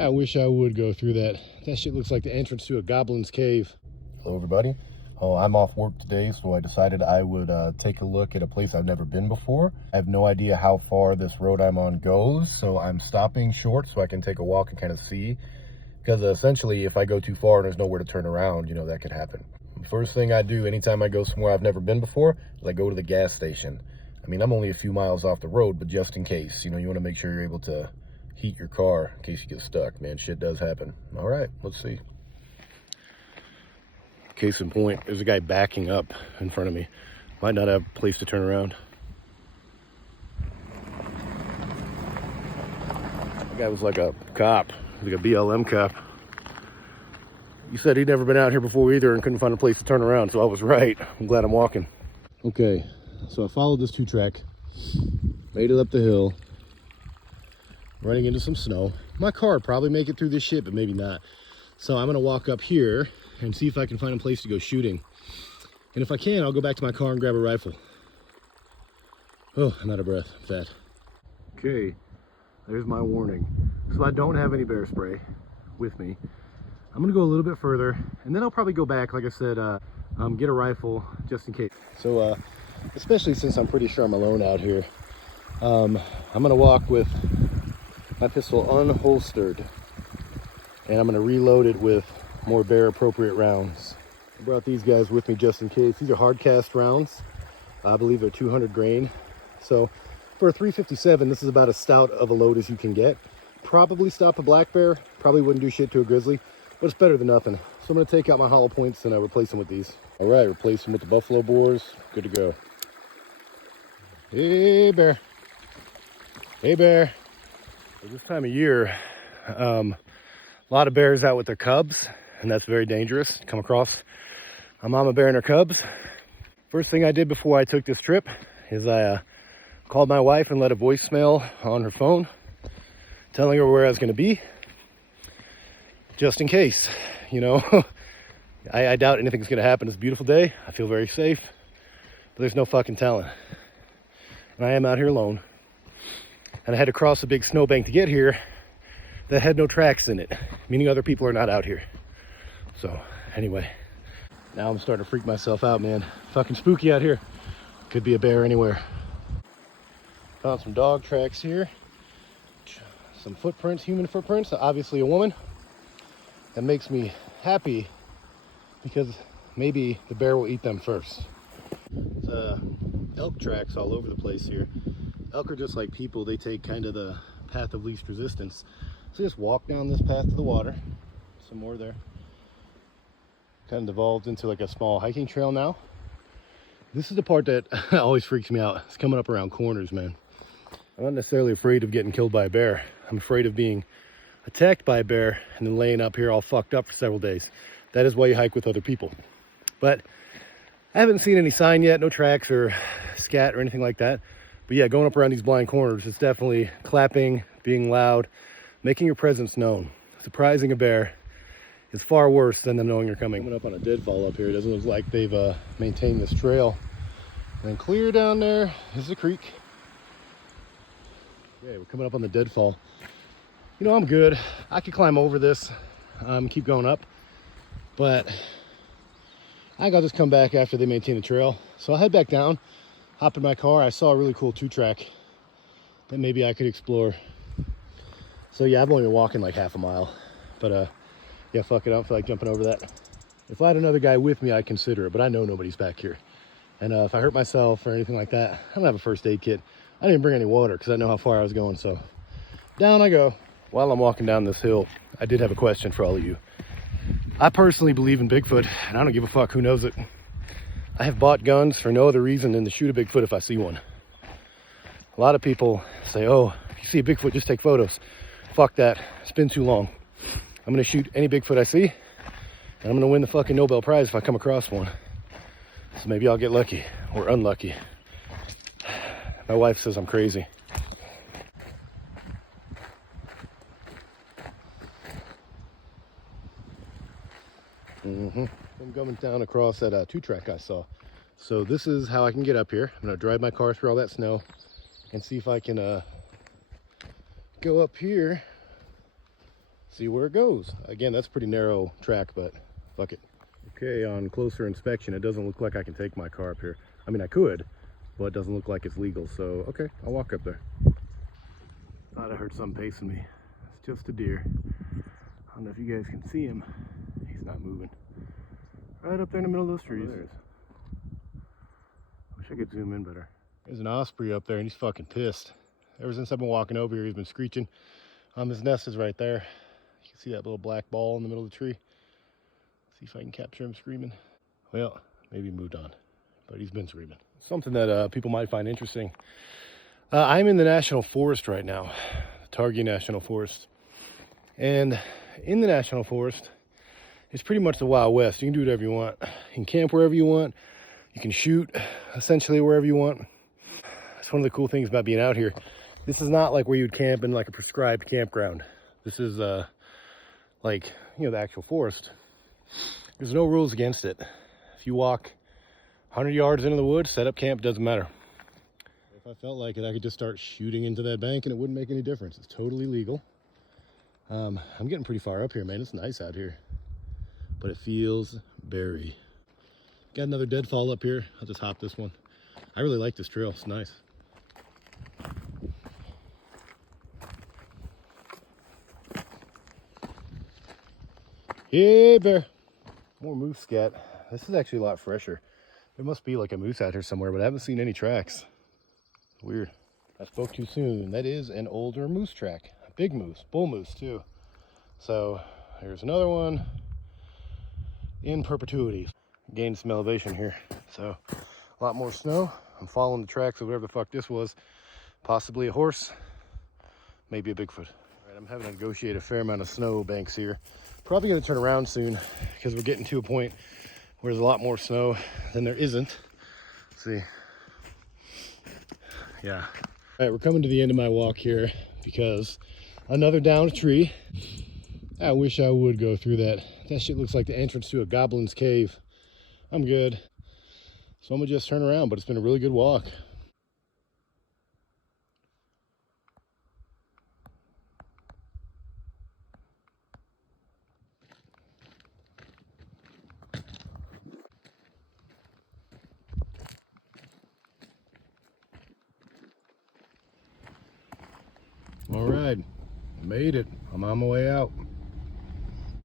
I wish I would go through that. That shit looks like the entrance to a goblin's cave. Hello, everybody. Oh, I'm off work today, so I decided I would take a look at a place I've never been before. I have no idea how far this road I'm on goes, so I'm stopping short so I can take a walk and kind of see. Because essentially, if I go too far and there's nowhere to turn around, you know, that could happen. First thing I do anytime I go somewhere I've never been before is I go to the gas station. I mean, I'm only a few miles off the road, but just in case, you know, you want to make sure you're able to heat your car in case you get stuck. Man, shit does happen. All right, let's see. Case in point, there's a guy backing up in front of me. Might not have a place to turn around. That guy was like a cop, like a BLM cop. He said he'd never been out here before either and couldn't find a place to turn around, so I was right. I'm glad I'm walking. Okay, so I followed this 2-track, made it up the hill, running into some snow. My car would probably make it through this shit, but maybe not. So I'm gonna walk up here and see if I can find a place to go shooting. And if I can, I'll go back to my car and grab a rifle. Oh, I'm out of breath, I'm fat. Okay, there's my warning. So I don't have any bear spray with me. I'm gonna go a little bit further and then I'll probably go back, like I said, get a rifle just in case. So especially since I'm pretty sure I'm alone out here, I'm gonna walk with my pistol unholstered and I'm gonna reload it with more bear appropriate rounds. I brought these guys with me just in case. These are hard cast rounds. I believe they're 200 grain. So for a 357, this is about as stout of a load as you can get. Probably stop a black bear, probably wouldn't do shit to a grizzly, but it's better than nothing. So I'm gonna take out my hollow points and replace them with these. All right, replace them with the buffalo bores. Good to go. Hey bear. Hey bear. At this time of year, a lot of bears out with their cubs, and that's very dangerous to come across a mama bear and her cubs. First thing I did before I took this trip is I called my wife and left a voicemail on her phone telling her where I was going to be, just in case, you know. I doubt anything's going to happen. It's a beautiful day. I feel very safe, but there's no fucking telling. And I am out here alone, and I had to cross a big snowbank to get here that had no tracks in it, meaning other people are not out here. So anyway, now I'm starting to freak myself out, man. Fucking spooky out here. Could be a bear anywhere. Found some dog tracks here. Some footprints, human footprints, obviously a woman. That makes me happy because maybe the bear will eat them first. There's elk tracks all over the place here. Elk are just like people. They take kind of the path of least resistance. So just walk down this path to the water. Some more there. Kind of devolved into like a small hiking trail now. This is the part that always freaks me out. It's coming up around corners, man. I'm not necessarily afraid of getting killed by a bear. I'm afraid of being attacked by a bear and then laying up here all fucked up for several days. That is why you hike with other people. But I haven't seen any sign yet, no tracks or scat or anything like that. But yeah, going up around these blind corners, it's definitely clapping, being loud, making your presence known. Surprising a bear is far worse than them knowing you're coming. Coming up on a deadfall up here. It doesn't look like they've maintained this trail. And then clear down there is the creek. Okay, we're coming up on the deadfall. You know, I'm good. I could climb over this, keep going up. But I think I'll just come back after they maintain the trail. So I'll head back down, hop in my car. I saw a really cool 2-track that maybe I could explore. So yeah, I've only been walking like half a mile. But yeah, fuck it, I don't feel like jumping over that. If I had another guy with me, I'd consider it, but I know nobody's back here. And if I hurt myself or anything like that, I don't have a first aid kit. I didn't bring any water because I know how far I was going, so down I go. While I'm walking down this hill, I did have a question for all of you. I personally believe in Bigfoot, and I don't give a fuck who knows it. I have bought guns for no other reason than to shoot a Bigfoot if I see one. A lot of people say, oh, if you see a Bigfoot, just take photos. Fuck that, it's been too long. I'm gonna shoot any Bigfoot I see, and I'm gonna win the fucking Nobel Prize if I come across one. So maybe I'll get lucky, or unlucky. My wife says I'm crazy. I'm coming down across that 2-track I saw. So this is how I can get up here. I'm gonna drive my car through all that snow and see if I can go up here see where it goes. Again, that's a pretty narrow track, but fuck it. Okay, on closer inspection, it doesn't look like I can take my car up here. I mean, I could, but it doesn't look like it's legal. So, okay, I'll walk up there. Thought I heard something pacing me. It's just a deer. I don't know if you guys can see him. He's not moving. Right up there in the middle of those trees. Wish I could zoom in better. There's an osprey up there and he's fucking pissed. Ever since I've been walking over here, he's been screeching. His nest is right there. You can see that little black ball in the middle of the tree. See if I can capture him screaming. Well, maybe he moved on, but he's been screaming. Something that people might find interesting. I'm in the National Forest right now, Targhee National Forest. And in the National Forest, it's pretty much the Wild West. You can do whatever you want. You can camp wherever you want. You can shoot essentially wherever you want. That's one of the cool things about being out here. This is not like where you'd camp in like a prescribed campground. This is like, you know, the actual forest. There's no rules against it. If you walk 100 yards into the woods, set up camp, doesn't matter. If I felt like it, I could just start shooting into that bank and it wouldn't make any difference. It's totally legal. I'm getting pretty far up here, man. It's nice out here, but it feels very. Got another deadfall up here. I'll just hop this one. I really like this trail. It's nice. Hey, bear. More moose scat. This is actually a lot fresher. There must be like a moose out here somewhere, but I haven't seen any tracks. Weird. I spoke too soon. That is an older moose track. A big moose. Bull moose, too. So, here's another one. In perpetuity. Gained some elevation here. So, a lot more snow. I'm following the tracks of whatever the fuck this was. Possibly a horse. Maybe a Bigfoot. All right, I'm having to negotiate a fair amount of snow banks here. Probably going to turn around soon because we're getting to a point where there's a lot more snow than there isn't. Let's see. Yeah. All right, we're coming to the end of my walk here because another downed tree. I wish I would go through that. That shit looks like the entrance to a goblin's cave. I'm good. So I'm gonna just turn around, but it's been a really good walk. All right, made it. I'm on my way out.